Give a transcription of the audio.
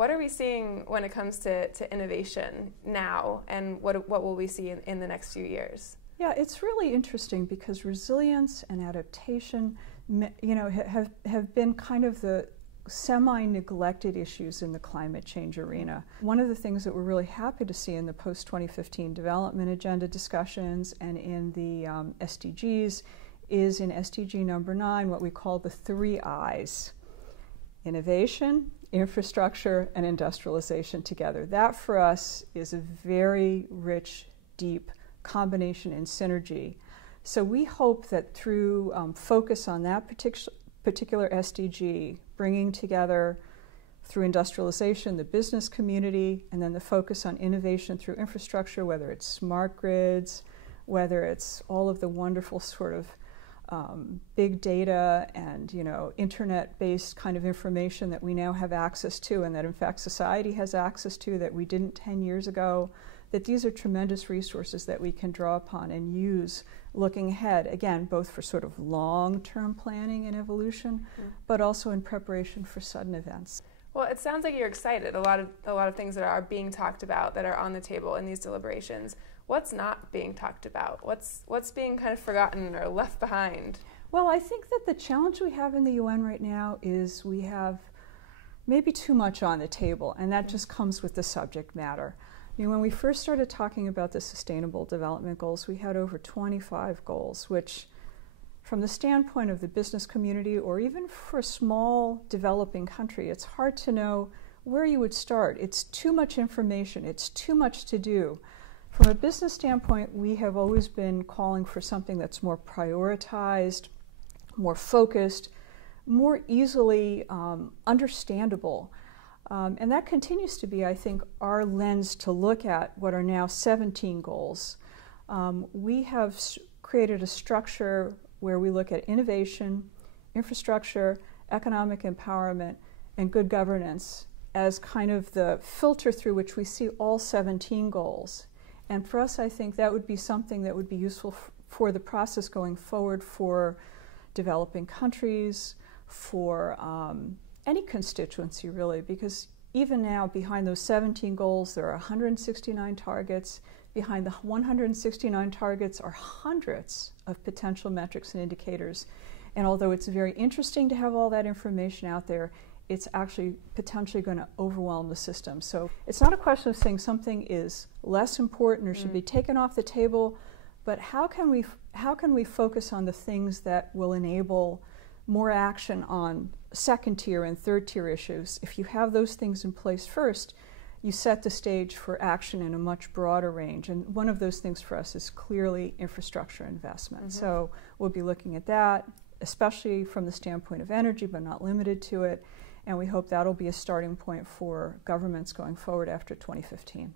What are we seeing when it comes to innovation now, and what will we see in the next few years? Yeah, it's really interesting because resilience and adaptation, have been kind of the semi-neglected issues in the climate change arena. One of the things that we're really happy to see in the post-2015 development agenda discussions and in the SDGs is in SDG number 9 what we call the 3 I's: innovation, infrastructure, and industrialization together. That for us is a very rich, deep combination and synergy. So we hope that through focus on that particular SDG, bringing together through industrialization the business community, and then the focus on innovation through infrastructure, whether it's smart grids, whether it's all of the wonderful sort of big data and internet-based kind of information that we now have access to, and that in fact society has access to that we didn't 10 years ago, that these are tremendous resources that we can draw upon and use looking ahead, again, both for sort of long-term planning and evolution, but also in preparation for sudden events. Well, it sounds like you're excited. A lot of things that are being talked about, that are on the table in these deliberations. What's not being talked about? What's being kind of forgotten or left behind? Well, I think that the challenge we have in the UN right now is we have maybe too much on the table, and that just comes with the subject matter. When we first started talking about the Sustainable Development Goals, we had over 25 goals, which from the standpoint of the business community, or even for a small developing country, it's hard to know where you would start. It's too much information. It's too much to do. From a business standpoint, we have always been calling for something that's more prioritized, more focused, more easily understandable. And that continues to be, I think, our lens to look at what are now 17 goals. We have created a structure where we look at innovation, infrastructure, economic empowerment, and good governance as kind of the filter through which we see all 17 goals. And for us, I think that would be something that would be useful for the process going forward for developing countries, for any constituency really, because even now behind those 17 goals there are 169 targets. Behind the 169 targets are hundreds of potential metrics and indicators, and although it's very interesting to have all that information out there, it's actually potentially going to overwhelm the system. So it's not a question of saying something is less important or should be taken off the table, but how can we focus on the things that will enable more action on second-tier and third-tier issues? If you have those things in place first, you set the stage for action in a much broader range. And one of those things for us is clearly infrastructure investment. So we'll be looking at that, especially from the standpoint of energy, but not limited to it. And we hope that'll be a starting point for governments going forward after 2015.